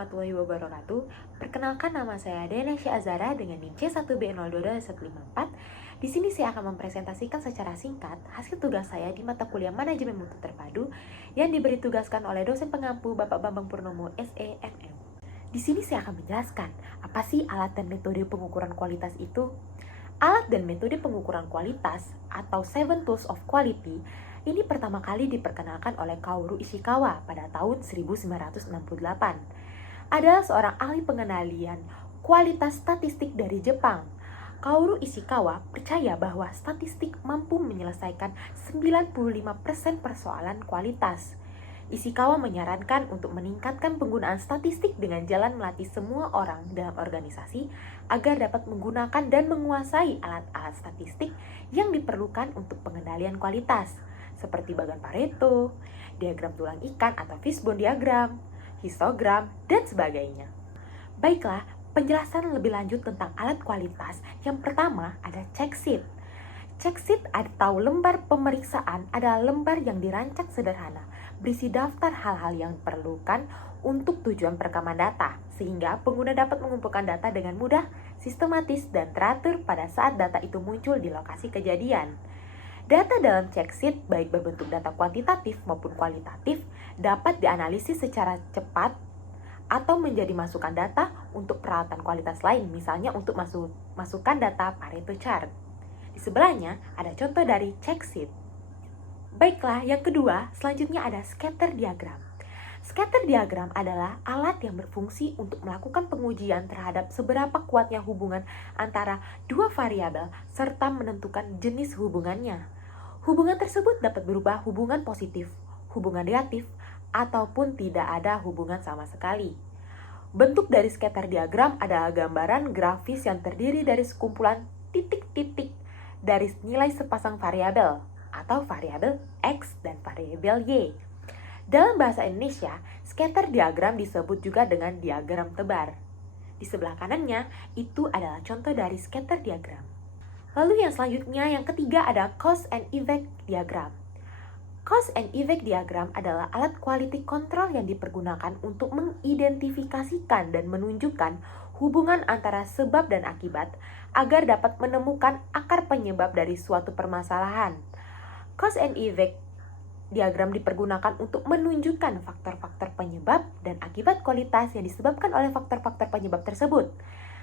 warahmatullahi wabarakatuh. Perkenalkan, nama saya Denesya Azara dengan NIM C1B022154. Di sini saya akan mempresentasikan secara singkat hasil tugas saya di mata kuliah Manajemen Mutu Terpadu yang diberi tugaskan oleh dosen pengampu Bapak Bambang Purnomo SEMM. Di sini saya akan menjelaskan apa sih alat dan metode pengukuran kualitas itu. Alat dan metode pengukuran kualitas atau Seven Tools of Quality ini pertama kali diperkenalkan oleh Kaoru Ishikawa pada tahun 1968. Adalah seorang ahli pengendalian kualitas statistik dari Jepang. Kaoru Ishikawa percaya bahwa statistik mampu menyelesaikan 95% persoalan kualitas. Ishikawa menyarankan untuk meningkatkan penggunaan statistik dengan jalan melatih semua orang dalam organisasi agar dapat menggunakan dan menguasai alat-alat statistik yang diperlukan untuk pengendalian kualitas, seperti bagan Pareto, diagram tulang ikan atau fishbone diagram, histogram, dan sebagainya. Baiklah, penjelasan lebih lanjut tentang alat kualitas. Yang pertama ada check sheet. Check sheet atau lembar pemeriksaan adalah lembar yang dirancang sederhana, berisi daftar hal-hal yang diperlukan untuk tujuan perekaman data, sehingga pengguna dapat mengumpulkan data dengan mudah, sistematis, dan teratur pada saat data itu muncul di lokasi kejadian. Data dalam check sheet, baik berbentuk data kuantitatif maupun kualitatif, dapat dianalisis secara cepat atau menjadi masukan data untuk peralatan kualitas lain, misalnya untuk masukkan data Pareto chart. Di sebelahnya ada contoh dari check sheet. Baiklah, yang kedua, selanjutnya ada scatter diagram. Scatter diagram adalah alat yang berfungsi untuk melakukan pengujian terhadap seberapa kuatnya hubungan antara dua variabel serta menentukan jenis hubungannya. Hubungan tersebut dapat berupa hubungan positif, hubungan negatif, ataupun tidak ada hubungan sama sekali. Bentuk dari scatter diagram adalah gambaran grafis yang terdiri dari sekumpulan titik-titik dari nilai sepasang variabel atau variabel X dan variabel Y. Dalam bahasa Indonesia, scatter diagram disebut juga dengan diagram tebar. Di sebelah kanannya, itu adalah contoh dari scatter diagram. Lalu yang selanjutnya, yang ketiga ada cause and effect diagram. Cause and effect diagram adalah alat quality control yang dipergunakan untuk mengidentifikasikan dan menunjukkan hubungan antara sebab dan akibat agar dapat menemukan akar penyebab dari suatu permasalahan. Cause and effect diagram dipergunakan untuk menunjukkan faktor-faktor penyebab dan akibat kualitas yang disebabkan oleh faktor-faktor penyebab tersebut.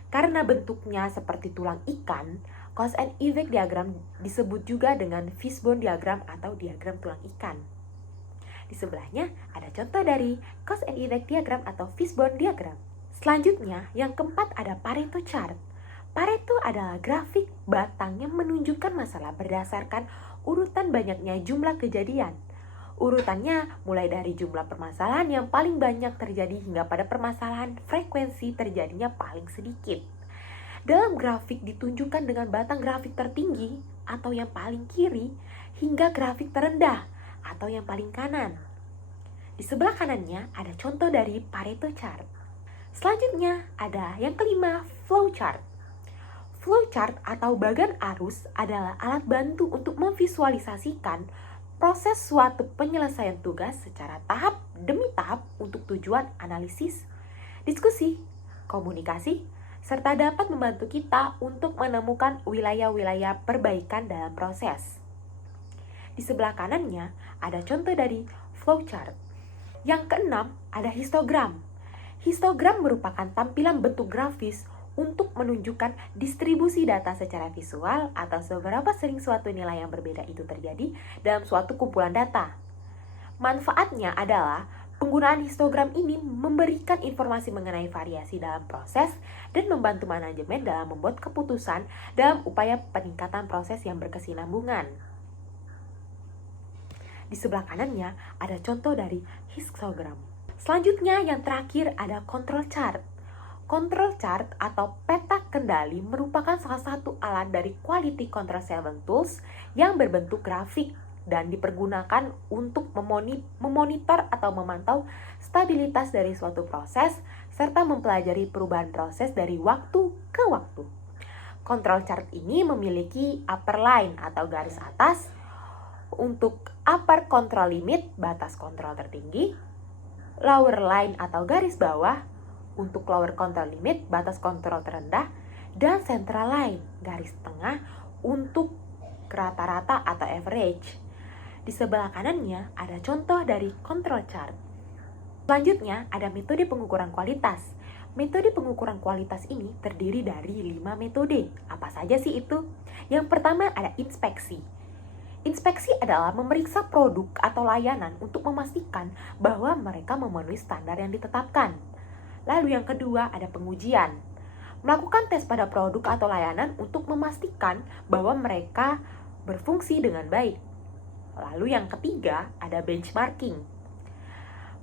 Karena bentuknya seperti tulang ikan, cause and effect diagram disebut juga dengan fishbone diagram atau diagram tulang ikan. Di sebelahnya ada contoh dari cause and effect diagram atau fishbone diagram. Selanjutnya, yang keempat ada Pareto chart. Pareto adalah grafik batang yang menunjukkan masalah berdasarkan urutan banyaknya jumlah kejadian. Urutannya mulai dari jumlah permasalahan yang paling banyak terjadi hingga pada permasalahan frekuensi terjadinya paling sedikit. Dalam grafik ditunjukkan dengan batang grafik tertinggi atau yang paling kiri hingga grafik terendah atau yang paling kanan. Di sebelah kanannya ada contoh dari Pareto chart. Selanjutnya ada yang kelima, flow chart. Flow chart atau bagan arus adalah alat bantu untuk memvisualisasikan proses suatu penyelesaian tugas secara tahap demi tahap untuk tujuan analisis, diskusi, komunikasi, serta dapat membantu kita untuk menemukan wilayah-wilayah perbaikan dalam proses. Di sebelah kanannya ada contoh dari flowchart. Yang keenam ada histogram. Histogram merupakan tampilan bentuk grafis untuk menunjukkan distribusi data secara visual atau seberapa sering suatu nilai yang berbeda itu terjadi dalam suatu kumpulan data. Manfaatnya adalah penggunaan histogram ini memberikan informasi mengenai variasi dalam proses dan membantu manajemen dalam membuat keputusan dalam upaya peningkatan proses yang berkesinambungan. Di sebelah kanannya ada contoh dari histogram. Selanjutnya yang terakhir ada control chart. Control chart atau peta kendali merupakan salah satu alat dari Quality Control Seven Tools yang berbentuk grafik dan dipergunakan untuk memonitor atau memantau stabilitas dari suatu proses serta mempelajari perubahan proses dari waktu ke waktu. Control chart ini memiliki upper line atau garis atas untuk upper control limit, batas kontrol tertinggi, lower line atau garis bawah untuk lower control limit, batas kontrol terendah, dan central line, garis tengah untuk rata-rata atau average. Di sebelah kanannya ada contoh dari control chart. Selanjutnya ada metode pengukuran kualitas. Metode pengukuran kualitas ini terdiri dari 5 metode. Apa saja sih itu? Yang pertama ada inspeksi. Inspeksi adalah memeriksa produk atau layanan untuk memastikan bahwa mereka memenuhi standar yang ditetapkan. Lalu yang kedua ada pengujian. Melakukan tes pada produk atau layanan untuk memastikan bahwa mereka berfungsi dengan baik. Lalu yang ketiga ada benchmarking.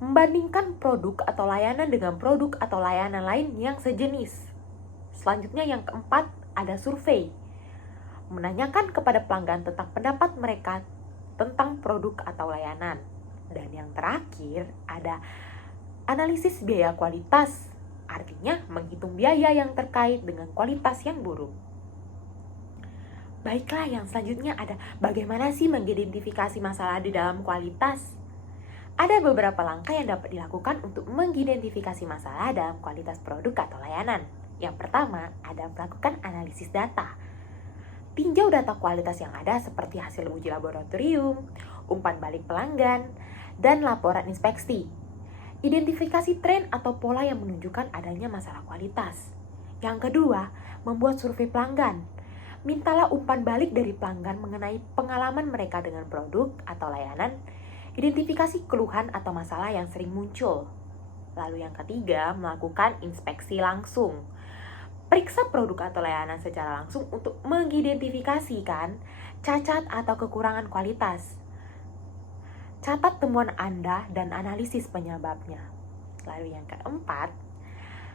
Membandingkan produk atau layanan dengan produk atau layanan lain yang sejenis. Selanjutnya yang keempat ada survei. Menanyakan kepada pelanggan tentang pendapat mereka tentang produk atau layanan. Dan yang terakhir ada analisis biaya kualitas. Artinya menghitung biaya yang terkait dengan kualitas yang buruk. Baiklah, yang selanjutnya ada bagaimana sih mengidentifikasi masalah di dalam kualitas? Ada beberapa langkah yang dapat dilakukan untuk mengidentifikasi masalah dalam kualitas produk atau layanan. Yang pertama, ada melakukan analisis data. Tinjau data kualitas yang ada seperti hasil uji laboratorium, umpan balik pelanggan, dan laporan inspeksi. Identifikasi tren atau pola yang menunjukkan adanya masalah kualitas. Yang kedua, membuat survei pelanggan. Mintalah umpan balik dari pelanggan mengenai pengalaman mereka dengan produk atau layanan. Identifikasi keluhan atau masalah yang sering muncul. Lalu yang ketiga, melakukan inspeksi langsung. Periksa produk atau layanan secara langsung untuk mengidentifikasikan cacat atau kekurangan kualitas. Catat temuan Anda dan analisis penyebabnya. Lalu yang keempat,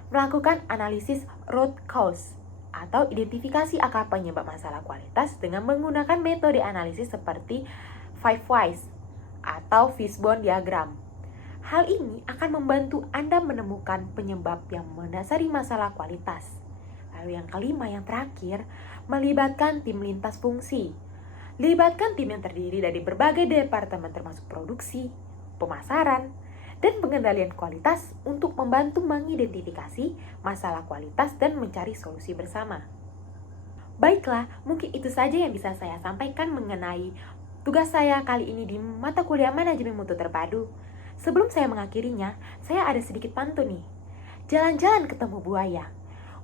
melakukan analisis root cause atau identifikasi akar penyebab masalah kualitas dengan menggunakan metode analisis seperti 5 whys atau fishbone diagram. Hal ini akan membantu Anda menemukan penyebab yang mendasari masalah kualitas. Lalu yang kelima, yang terakhir, melibatkan tim lintas fungsi. Libatkan tim yang terdiri dari berbagai departemen termasuk produksi, pemasaran, dan pengendalian kualitas untuk membantu mengidentifikasi masalah kualitas dan mencari solusi bersama. Baiklah, mungkin itu saja yang bisa saya sampaikan mengenai tugas saya kali ini di mata kuliah manajemen mutu terpadu. Sebelum saya mengakhirinya, saya ada sedikit pantun nih. Jalan-jalan ketemu buaya.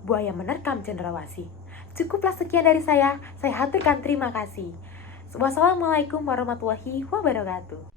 Buaya menerkam cendrawasih. Cukuplah sekian dari saya haturkan terima kasih. Wassalamualaikum warahmatullahi wabarakatuh.